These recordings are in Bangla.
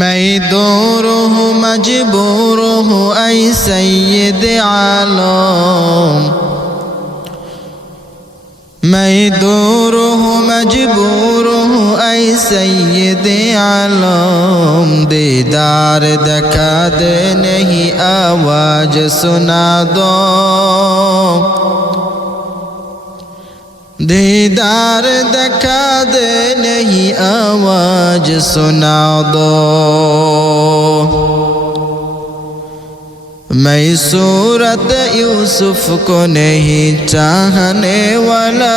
میں دور ہوں مجبور ہوں اے سید عالم. میں دور ہوں مجبور ہوں اے سید عالم. دیدار دکھا دے نہیں آواز سنا دو. دیدار دکھا دے نہیں آواز سنا دو میں صورت یوسف کو نہیں چاہنے والا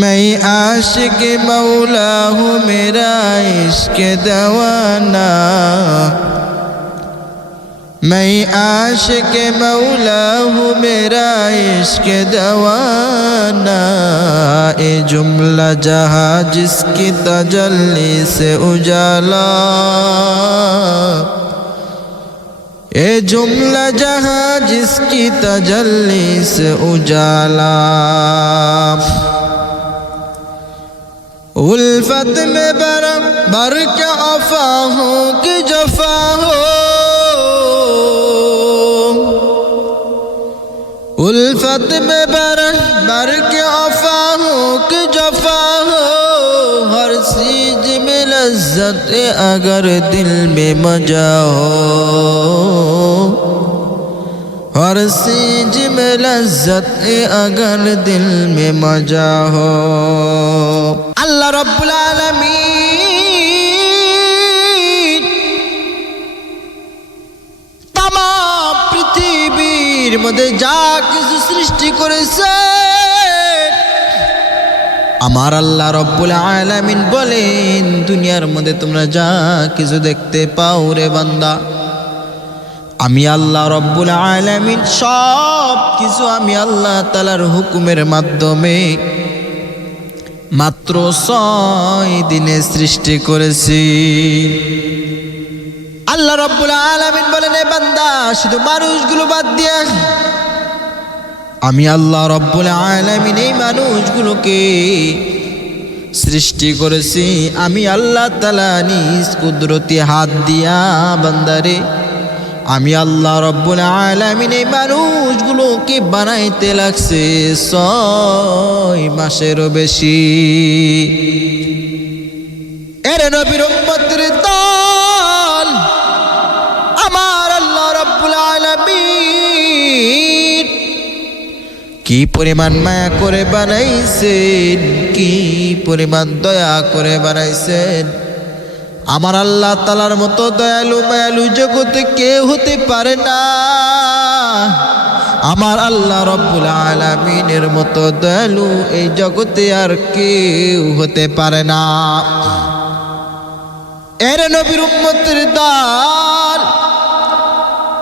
میں عاشق مولا ہوں میرا عشق دوانا میں عاشق مولا ہوں میرا عشق دوانا اے جملہ جہاں جس کی تجلی سے اجالا اے جملہ جہاں جس کی تجلی سے اجالا उल्फत में बर बर के अफा हो कि जफा हो उल्फत में बर बर के अफा हो कि जफा हो हर चीज में लज्जत अगर दिल में मजा हो اور سیج میں لذت اگر دل میں مزہ ہو اللہ رب العالمین تمام পৃথিবীর মধ্যে যা কিছু সৃষ্টি করেছে আমার আল্লাহ রব্বুল আলামিন বলেন দুনিয়ার মধ্যে তোমরা যা কিছু দেখতে পাও রে বান্দা আমি আল্লাহ রব্বুল আলামিন সব কিছু আমি আল্লাহ তালার হুকুমের মাধ্যমে মাত্র ছয় দিনে সৃষ্টি করেছি। আল্লাহ রব্বুল আলামিন বলেন বান্দা, শুধু মানুষগুলো বাদ দিয়ে। আমি আল্লাহ রব্বুল আলামিন এই মানুষগুলোকে সৃষ্টি করেছি। আমি আল্লাহ তালা নিজ কুদরতি হাত দিয়া বান্দারে আমি আল্লাহ রব্বুল আলামিন এই মানুষগুলোকে বানাইতে লাগছে ছয় মাসেরও বেশি। এর নবীর দল আমার আল্লাহ রব্বুল আলামিন কি পরিমাণ মায়া করে বানাইছেন, কি পরিমাণ দয়া করে বানাইছেন। আমার আল্লাহ তালার মতো দয়ালু মায়ালু জগতে কেউ হতে পারে না। আমার আল্লাহ রব্বুল আলমিনের মতো দয়ালু এই জগতে আর কেউ হতে পারে না। এর নবীর উম্মতের দাল।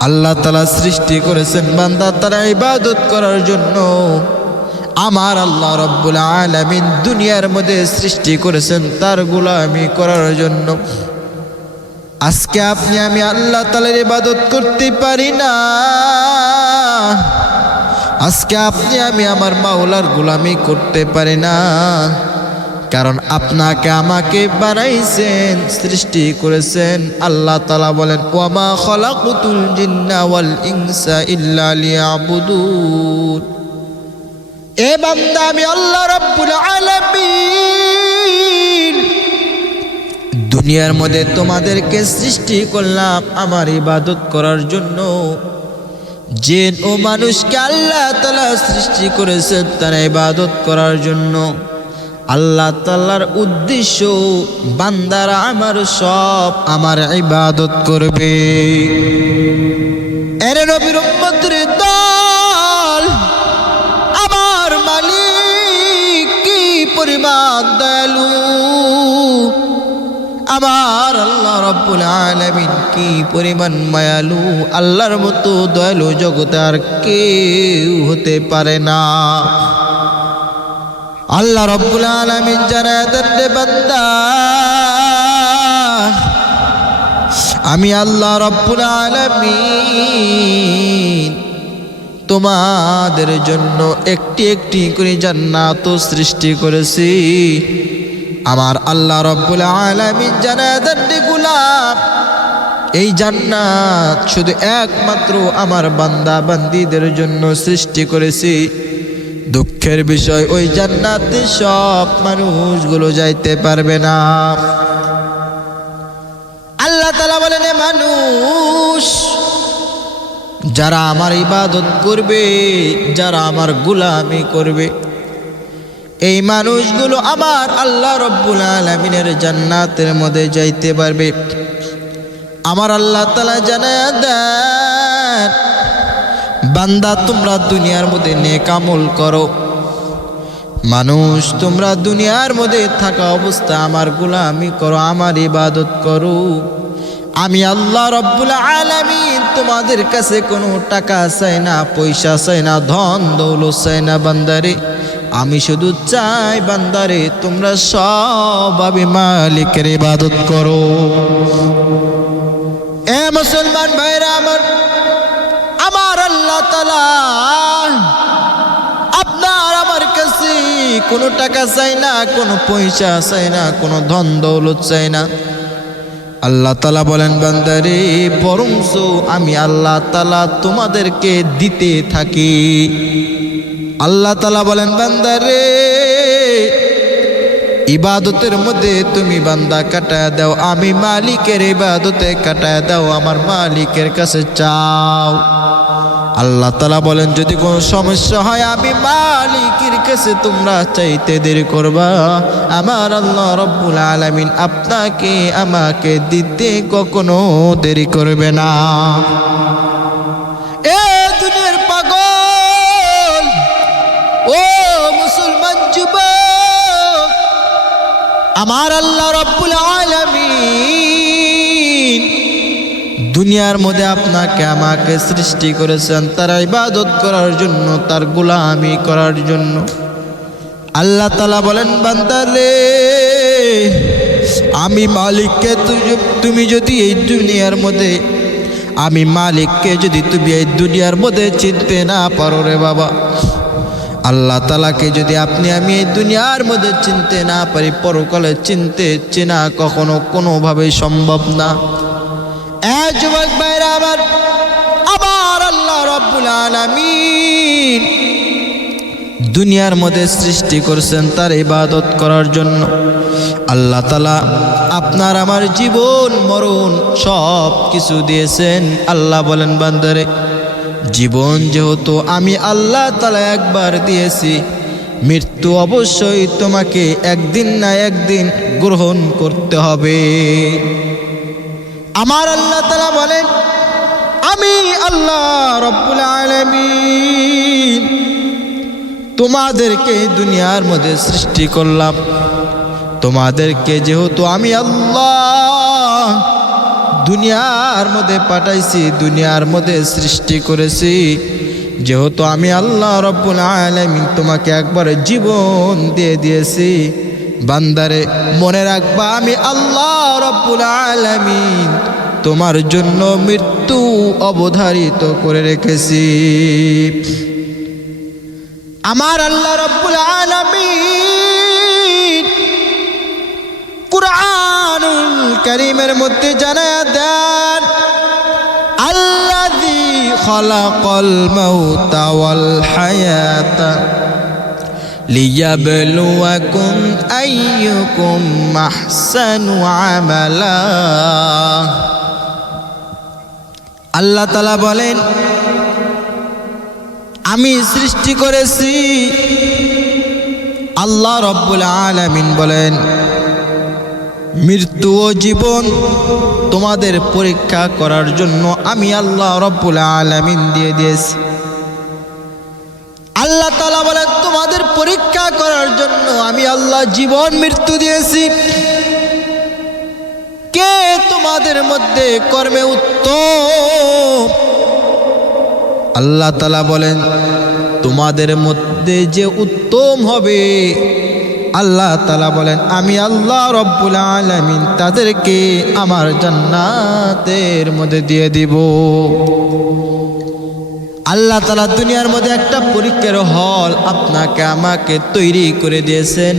আল্লাহ তালা সৃষ্টি করেছেন বান্দা তারা ইবাদত করার জন্য। আমার আল্লাহ রব্বুল আলমিন দুনিয়ার মধ্যে সৃষ্টি করেছেন তার গুলামি করার জন্য। আজকে আপনি আমি আল্লাহ তালের ইবাদত করতে পারি না। আজকে আপনি আমি আমার মাওলার গুলামি করতে পারি না। কারণ আপনাকে আমাকে বানাইছেন, সৃষ্টি করেছেন। আল্লাহ তালা বলেন, ওয়ামা খলাকুতুল জিন্না ওয়াল ইনসা ইল্লা লিয়াবুদুন। এ বান্দা, আমি আল্লাহ রাব্বুল আলামিন। দুনিয়ার মধ্যে তোমাদেরকে সৃষ্টি করলাম আমার ইবাদত করার জন্য। জিন ও মানুষকে আল্লাহ তালা সৃষ্টি করেছেন তারা ইবাদত করার জন্য। আল্লাহ তাল্লার উদ্দেশ্য, বান্দারা আমার সব আমার ইবাদত করবে। এর নবীর আমার আল্লাহ রব্বুল আলামিন কি পরিমাণ মায়ালু? আল্লাহর মতো দয়ালু জগতে আর কেউ হতে পারে না। আল্লাহ রব্বুল আলামিন যারা বান্দা। আমি আল্লাহ রব্বুল আলামিন। তোমাদের জন্য একটি একটি করে জান্নাত সৃষ্টি করেছি। আমার আল্লাহ রব্বুল আলামিন জানাদান্ডি গুলাম এই জান্নাত শুধু একমাত্র আমার বান্দা বান্দিদের জন্য সৃষ্টি করেছি। দুঃখের বিষয়, ওই জান্নাতে সব মানুষগুলো যাইতে পারবে না। আল্লাহ তালা বলেন মানুষ, যারা আমার ইবাদত করবে, যারা আমার গুলামি করবে এই মানুষগুলো আমার আল্লাহ রব্বুল আলমিনের জান্নাতের মধ্যে যাইতে পারবে। আমার আল্লাহ তালা জানায়, দেন, বান্দা, তোমরা দুনিয়ার মধ্যে নেকামল করো। মানুষ, তোমরা দুনিয়ার মধ্যে থাকা অবস্থা আমার গুলামি করো, আমার ইবাদত করো। আমি আল্লাহ রব্বুল আলামিন তোমাদের কাছে কোনো টাকা চাই না, পয়সা চাই না ধন দৌলত চাই না, বান্দারে। আমি শুধু চাই বান্দারে, তোমরা সব আমি মালিকের ইবাদত করো। এ মুসলমান ভাইরা আমার আমার আল্লাহ তালা আপনার আমার কাছে কোনো টাকা চাই না, কোনো পয়সা চাই না, কোনো ধন দৌলত চাই না। আল্লাহ তালা বলেন, বান্দারে বরংস আমি আল্লাহ তালা তোমাদেরকে দিতে থাকি। আল্লাহ তালা বলেন, বান্দারে, ইবাদতের মধ্যে তুমি বান্দা কাটায় দাও, আমি মালিকের ইবাদতে কাটায় দাও, আমার মালিকের কাছে চাও। আল্লাহ তালা বলেন, যদি কোনো সমস্যা হয়, আমি মালিকের কাছে তোমরা চাইতে দেরি করবা। আমার আল্লাহ রব্বুল আলামিন আপনাকে, আমাকে দিতে কখনো দেরি করবে না। আমার আল্লাহ রব্বুল আলামিন দুনিয়ার মধ্যে আপনাকে আমাকে সৃষ্টি করেছেন তার ইবাদত করার জন্য, তার গোলামি করার জন্য। আল্লাহ তালা বলেন, বান্দারে, আমি মালিককে তুমি যদি এই দুনিয়ার মধ্যে, আমি মালিককে যদি তুমি এই দুনিয়ার মধ্যে চিনতে না পারো রে বাবা আল্লাহ তালাকে যদি আপনি আমি এই দুনিয়ার মধ্যে চিনতে না পারি, পরকালে চিনতে চেনা কখনো কোনোভাবেই সম্ভব না। যুবক ভাইরা আমার আবার আল্লাহ রব্বুল আলামিন দুনিয়ার মধ্যে সৃষ্টি করছেন তার ইবাদত করার জন্য। আল্লাহ তালা আপনার আমার জীবন, মরণ সব কিছু দিয়েছেন। আল্লাহ বলেন, বান্দারে জীবন যেহেতু আমি আল্লাহ তালা একবার দিয়েছি, মৃত্যু অবশ্যই তোমাকে একদিন না একদিন গ্রহণ করতে হবে। আমার আল্লাহ তালা বলেন, আমি আল্লাহ রব্বুল আলমিন তোমাদেরকে দুনিয়ার মধ্যে সৃষ্টি করলাম। তোমাদেরকে যেহেতু আমি আল্লাহ দুনিয়ার মধ্যে পাঠাইছি, দুনিয়ার মধ্যে সৃষ্টি করেছি। যেহেতু আমি আল্লাহ রব্বুল আলমিন তোমাকে একবার জীবন দিয়ে দিয়েছি, বান্দারে মনে রাখবা, আমি আল্লাহ রব্বুল আলমিন তোমার জন্য মৃত্যু অবধারিত করে রেখেছি। আমার আল্লাহ রব্বুল আলামিন কুরআনুল কারীমের মধ্যে জানায়া দেন। আল্লাযী খালাকাল মাউতা ওয়াল হায়াতা। লিয়াবলুয়াকুম আইয়ুকুম আহসানু আমালা। আল্লাহ তাআলা বলেন, আমি সৃষ্টি করেছি। আল্লাহ রব্বুল আলামিন বলেন মৃত্যু ও জীবন তোমাদের পরীক্ষা করার জন্য আমি আল্লাহ রব্বুল আলামিন দিয়ে দিয়েছি। আল্লাহ তালা বলেন, তোমাদের পরীক্ষা করার জন্য আমি আল্লাহ জীবন, মৃত্যু দিয়েছি। কে তোমাদের মধ্যে কর্মে উত্তম? আল্লাহ তালা বলেন, তোমাদের মধ্যে যে উত্তম হবে আল্লাহ তালা বলেন, আমি আল্লাহ রব্বুল আলমিন তাদেরকে আমার জান্নাতের মধ্যে দিয়ে দিব। আল্লাহ তালা দুনিয়ার মধ্যে একটা পরীক্ষার হল আপনাকে আমাকে তৈরি করে দিয়েছেন।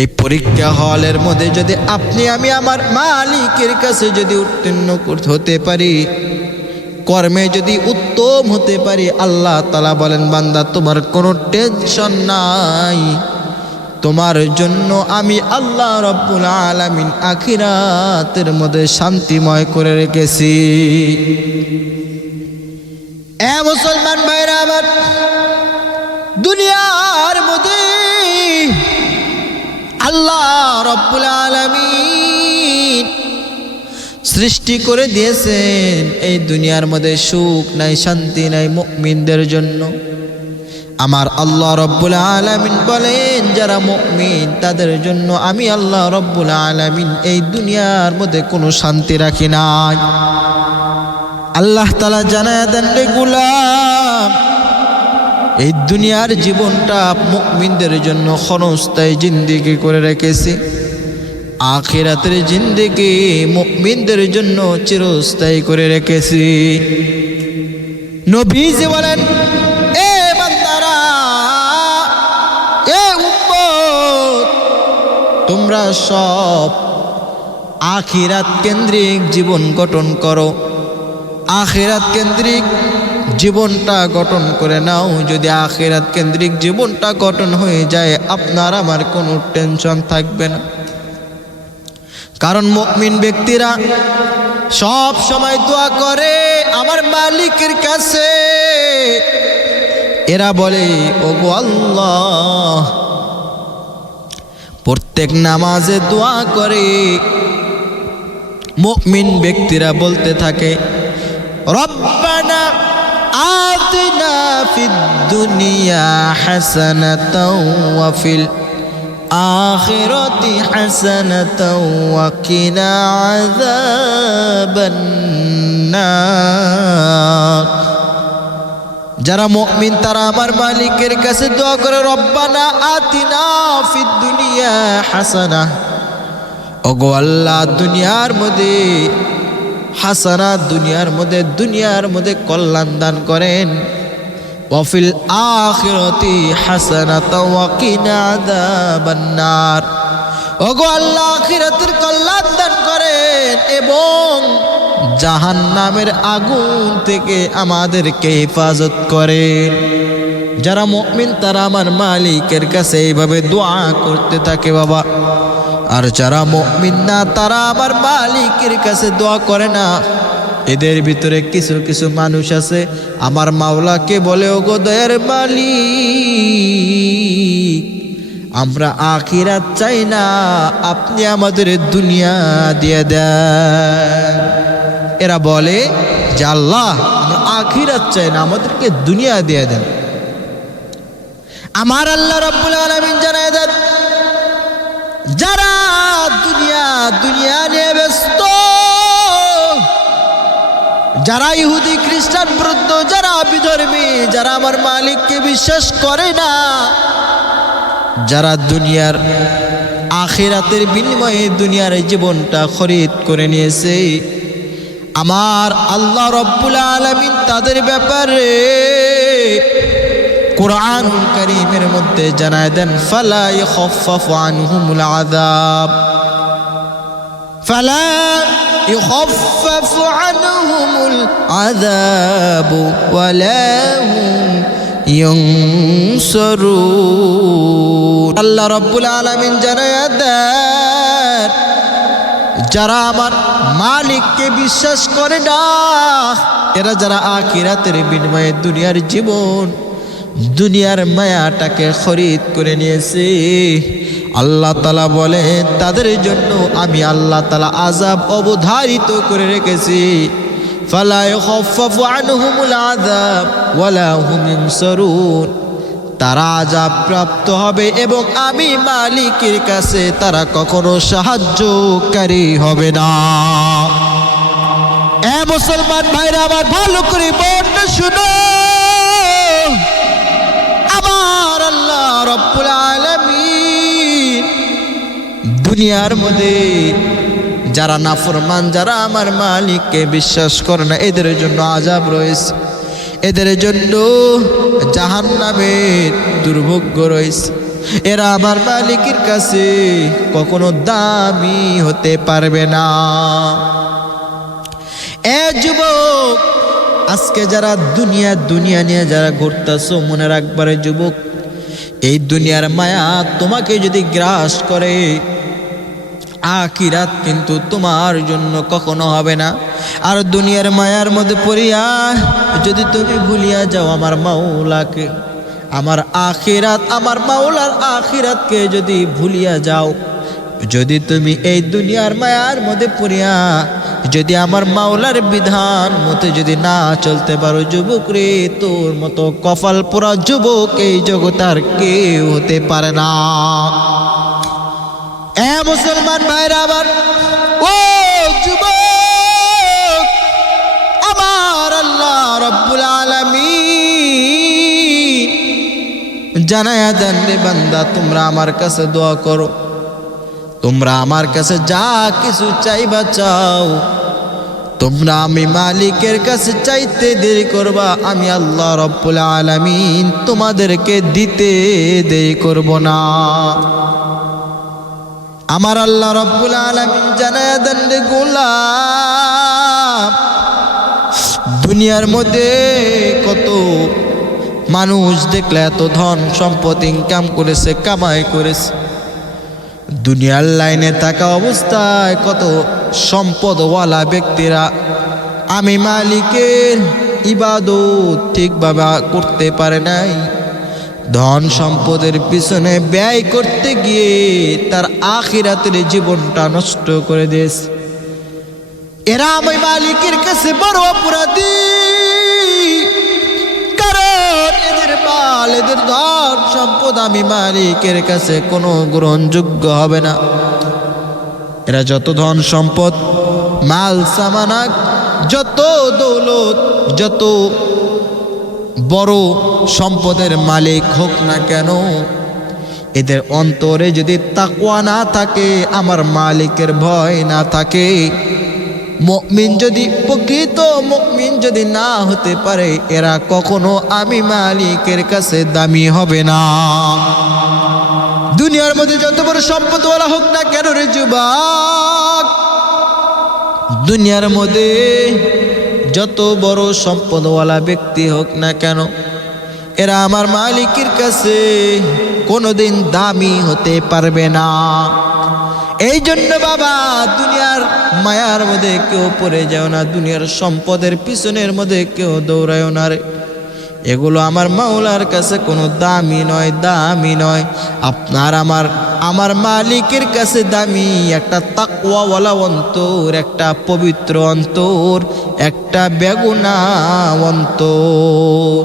এই পরীক্ষা হলের মধ্যে যদি আপনি, আমি আমার মালিকের কাছে যদি উত্তীর্ণ হতে পারি, কর্মে যদি উত্তম হতে পারি, আল্লাহ তালা বলেন, বান্দা, তোমার কোনো টেনশন নাই। তোমার জন্য আমি আল্লাহ রব্বুল আলামিন আখিরাতের মধ্যে শান্তিময় করে রেখেছি। মুসলমান ভাইরা আমার, দুনিয়ার মধ্যে আল্লাহ রব্বুল আলামিন সৃষ্টি করে দিয়েছেন এই দুনিয়ার মধ্যে সুখ নাই, শান্তি নাই মুমিনদের জন্য। আমার আল্লাহ রব্বুল আলামিন বলেন, যারা মুমিন, তাদের জন্য আমি আল্লাহ রব্বুল আলামিন এই দুনিয়ার মধ্যে কোনো শান্তি রাখি নাই। আল্লাহ তালা জানায় দেন গুলাম, এই দুনিয়ার জীবনটা মুমিনদের জন্য ক্ষণস্থায়ী জিন্দিগি করে রেখেছি। আখেরাতের জিন্দিগি মুমিনদের জন্য চিরস্থায়ী করে রেখেছি। নবীজি বলেন তোমরা সব আখিরাত কেন্দ্রিক জীবন গঠন করো। আখিরাত কেন্দ্রিক জীবনটা গঠন করে নাও। যদি আখিরাত কেন্দ্রিক জীবনটা গঠন হয়ে যায়, আপনার আমার কোনো টেনশন থাকবে না। কারণ মুমিন ব্যক্তিরা সব সময় দোয়া করে, আমার মালিকের কাছে। এরা বলে, ওগো আল্লাহ প্রত্যেক নামাজে দোয়া করে। মুমিন ব্যক্তিরা বলতে থাকে, রব্বানা আতিনা ফিদ দুনিয়া হাসানাতাও ওয়া ফিল আখিরাতি হাসানাতাও ওয়া কিনা আযাবান নার যারা মুমিন, তারা আমার মালিকের কাছে দোয়া করে, রব্বানা আতিনা ফিদ দুনিয়া হাসানা। ওগো আল্লাহ, দুনিয়ার মধ্যে হাসানা, দুনিয়ার মধ্যে দুনিয়ার মধ্যে কল্যাণ দান করেন। ওয়াফিল আখিরাতি হাসানাতা ওয়া কিনা আযাবান্নার। ওগো আল্লাহ, আখিরাতের কল্যাণ দান করেন এবং জাহান্নামের আগুন থেকে আমাদেরকে হেফাজত করেন যারা মুমিন, তারা আমার মালিকের কাছে এইভাবে দোয়া করতে থাকে বাবা। আর যারা মুমিন না, তারা আমার মালিকের কাছে দোয়া করে না। এদের ভিতরে কিছু কিছু মানুষ আছে। আমার মাওলাকে বলে ও গো দয়ার মালিক, আমরা আখিরাত চাই না, আপনি আমাদের দুনিয়া দিয়ে দেন। এরা বলে যে আল্লাহ আখিরাত চাই না, আমাদেরকে দুনিয়া দিয়ে দেন। আমার আল্লাহ রব্বুল আলামিন জানায় দেন, যারা দুনিয়া দুনিয়া নিয়ে ব্যস্ত, যারা ইহুদি, খ্রিস্টান, বৃদ্ধ, যারা বিধর্মী, যারা আমার মালিককে বিশ্বাস করে না, যারা দুনিয়ার আখিরাতের বিনিময়ে দুনিয়ার জীবনটা খরিদ করে নিয়েছে আমার আল্লাহ রব্বুল আলমিন তাদের ব্যাপারে কোরআন করিমের মধ্যে জানায় দেন ফালা ইখফাফু আনহুমুল আযাব ফালা يخفف عنهم العذاب ولا هم ينصرون আল্লাহ রব্বুল আলামিন জানায় দেন যারা আমার মালিককে বিশ্বাস করে না, এরা যারা আখিরাতের বিনিময়ে দুনিয়ার জীবন, দুনিয়ার মায়াটাকে খরিদ করে নিয়েছে। আল্লাহ তালা বলে তাদের জন্য আমি আল্লাহ তালা আজাব অবধারিত করে রেখেছি। ফালায় আনহুমুল আজাব ওয়ালা হুম ইনসারুন। তারা আজাব প্রাপ্ত হবে এবং আমি মালিকের কাছে তারা কখনো সাহায্যকারী হবে না। এ মুসলমান ভাইরা, আমার ভালো করে বলটা শুনো। আমার আল্লাহ রব্বুল আলামিন দুনিয়ার মধ্যে যারা নাফরমান, যারা আমার মালিককে বিশ্বাস করে না, এদের জন্য আজাব রয়েছে। এদের জন্য জাহান নামের দুর্ভোগ্য রয়েছে। এরা আমার মালিকের কাছে কখনো দামি হতে পারবে না। এ যুবক, আজকে যারা দুনিয়া দুনিয়া নিয়ে যারা ঘুরতেছো, মনে রাখবারে যুবক, এই দুনিয়ার মায়া তোমাকে যদি গ্রাস করে, আখিরাত কিন্তু তোমার জন্য কখনো হবে না। আর দুনিয়ার মায়ার মধ্যে পড়িয়া যদি তুমি ভুলিয়া যাও আমার মাওলাকে, আমার আখিরাত, আমার মাওলার আখিরাতকে যদি ভুলিয়া যাও, যদি তুমি এই দুনিয়ার মায়ার মধ্যে পড়িয়া যদি আমার মাওলার বিধান মতে যদি না চলতে পারো যুবক রে, তোর মতো কপাল পোড়া যুবক এই জগতার কেউ হতে পারে না। এ মুসলমান ভাইরা আমার, ও যুবক! জানায়া দেন রে বান্দা, তোমরা আমার কাছে দোয়া করো। তোমরা আমার কাছে যা কিছু চাইবা চাও। তোমরা আমি মালিকের কাছে চাইতে দেরি করবা, আমি আল্লাহ রব্বুল আলামিন তোমাদেরকে দিতে দেরি করব না। আমার আল্লাহ রব্বুল আলামিন জানায় দেন রে গোলাম, দুনিয়ার মধ্যে মানুষ দেখলে এত ধন সম্পদ ইনকাম করেছে, কামাই করেছে। দুনিয়ার লাইনে থাকা অবস্থায় কত সম্পদওয়ালা ব্যক্তিরা। আমি মালিকের ইবাদত ঠিকভাবে করতে পারে নাই। ধন সম্পদের পিছনে ব্যয় করতে গিয়ে তার আখিরাতের জীবনটা নষ্ট করে দিয়েছে। এরা আমি মালিকের কাছে বড় অপরাধী। মাল এদের ধন সম্পদ আমি মালিকের কাছে কোনো গ্রহণযোগ্য হবে না। এরা যত ধন সম্পদ, মাল সামানাক যত দৌলত, যত বড় সম্পদের মালিক হোক না কেন, এদের অন্তরে যদি তাকওয়া না থাকে, আমার মালিকের ভয় না থাকে মকমিন যদি প্রকৃত মকমিন যদি না হতে পারে, এরা কখনো আমি মালিকের কাছে দামি হবে না। দুনিয়ার মধ্যে যত বড় সম্পদওয়ালা হোক না কেন রে যুবক, দুনিয়ার মধ্যে যত বড় সম্পদওয়ালা ব্যক্তি হোক না কেন, এরা আমার মালিকের কাছে কোনোদিন দামি হতে পারবে না। এই জন্য বাবা, দুনিয়ার মায়ার মধ্যে কেউ পড়ে যাও না, দুনিয়ার সম্পদের পিছনের মধ্যে কেউ দৌড়ায়ও না রে। এগুলো আমার মাওলার কাছে কোনো দামি নয় দামি নয়। আপনার আমার আমার মালিকের কাছে দামি একটা তাকওয়াওয়ালা অন্তর, একটা পবিত্র অন্তর, একটা বেগুনা অন্তর।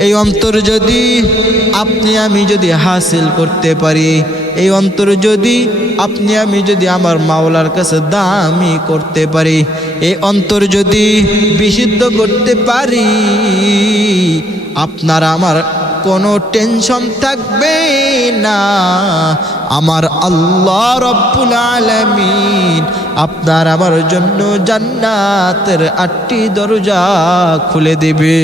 এই অন্তর যদি আপনি, আমি যদি হাসিল করতে পারি, এই অন্তর যদি আপনি, আমি যদি আমার মাওলার কাছে দামি করতে পারি, এই অন্তর যদি বিশুদ্ধ করতে পারি, আপনার আমার কোনো টেনশন থাকবে না। আমার আল্লাহ রব্বুল আলামিন আপনার আমার জন্য জান্নাতের আটটি দরজা খুলে দেবে